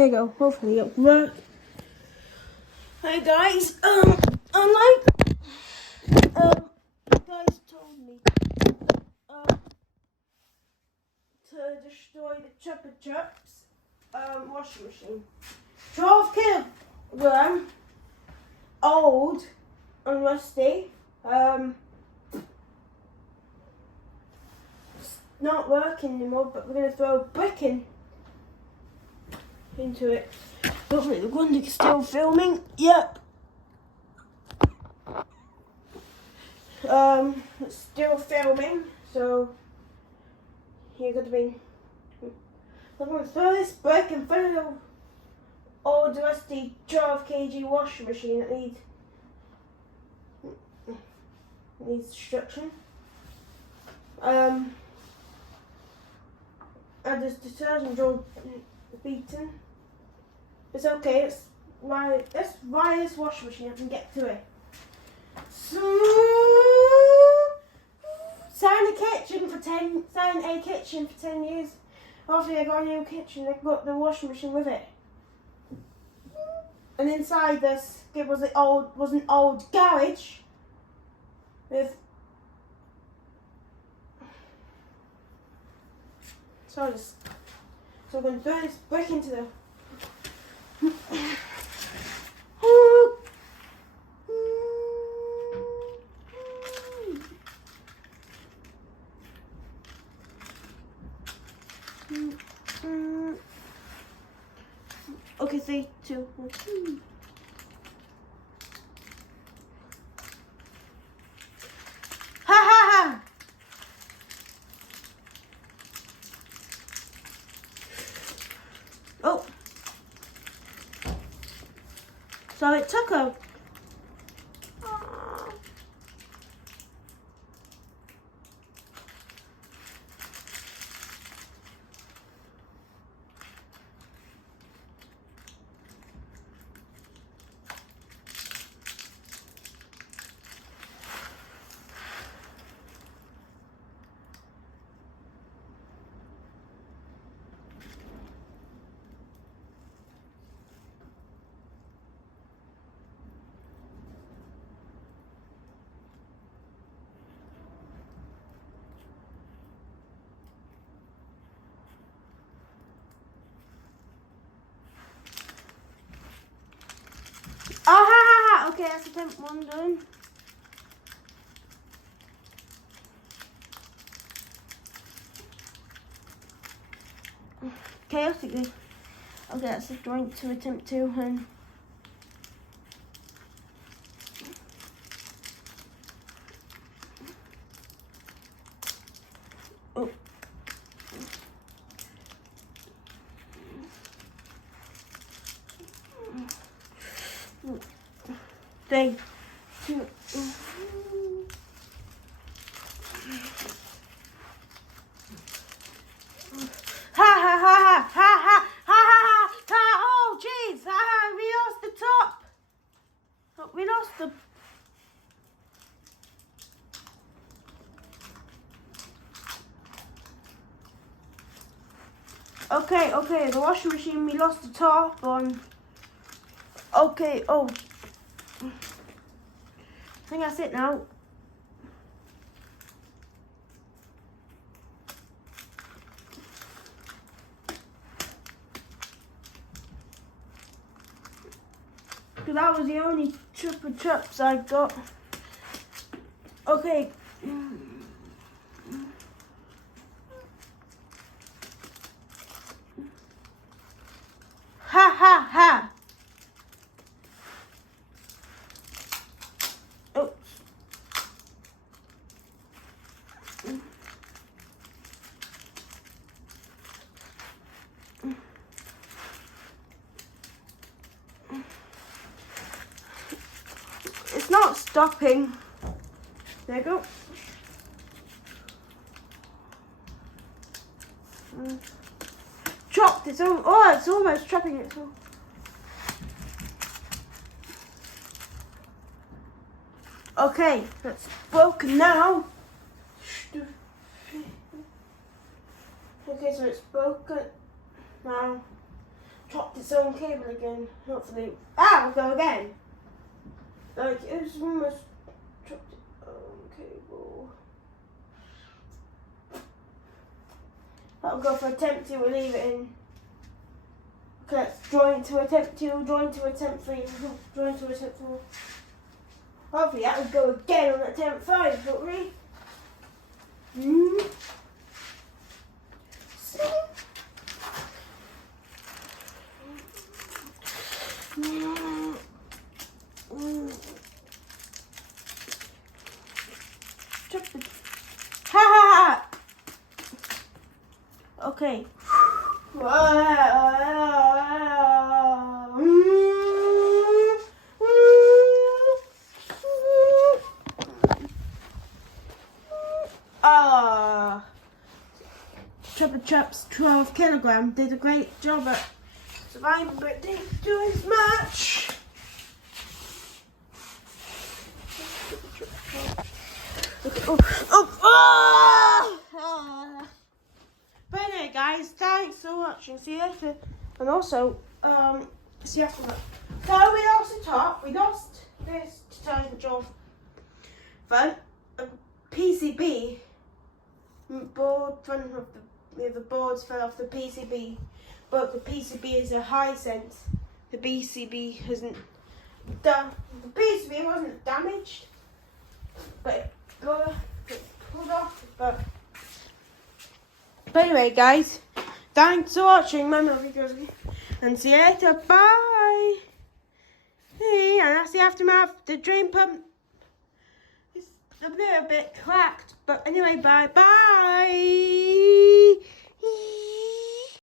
There you go. Hopefully it'll work. Hey guys, unlike you guys told me to destroy the Chupa Chups washing machine. 12 kilogram, old and rusty. It's not working anymore, but we're gonna throw a brick into it. Hopefully the one is still filming. Yep. It's still filming, so you're gonna be. I'm gonna throw this brick in front of the old rusty 12 kg washing machine that needs destruction. And there's detergent all beaten. It's okay. It's why this washing machine I can get to it. So, sign a kitchen for 10 years. After I got a new kitchen, I got the washing machine with it. And inside this, it was an old garage with. So I'm going to throw this brick into the. Okay, 3, 2, 1. Ha ha ha! Oh. So it took a. Oh, ha ha ha! Okay, that's attempt 1 done. Chaotically. Okay, that's the joint to attempt 2 and. Oh. 3, 2. Ha ha ha ha ha ha ha ha! Oh jeez! We lost the top. Oh, we lost the. Okay, the washing machine, we lost the top on. Okay, oh. I think that's it now. So that was the only Chupa Chups I got. Okay. Ha ha ha! Oops. It's not stopping. There you go. Chopped its own. Oh, it's almost chopping its own. Okay, that's broken now. Okay, so it's broken now. chopped its own cable again. Hopefully. We'll go again. Like, it's almost chopped its own cable. That'll go for attempt 2, we'll leave it in. Okay, let's join to attempt 2, join to attempt 3, join to attempt 4. Hopefully that will go again on attempt 5, but we. Ha! Okay. Chupa Chups 12 kilogram did a great job at surviving, but didn't do as much. But anyway, guys, thanks for watching. See you later. And also, see you after that. So we lost the top. We lost this detergent of the PCB board. Front of the boards fell off the PCB, but the PCB is a high sense. The PCB hasn't done. The PCB wasn't damaged, but it pulled off. But anyway, guys, thanks for watching my videos, and see you later. Bye. Hey, and that's the aftermath. The drain pump is a little bit cracked, but anyway, bye.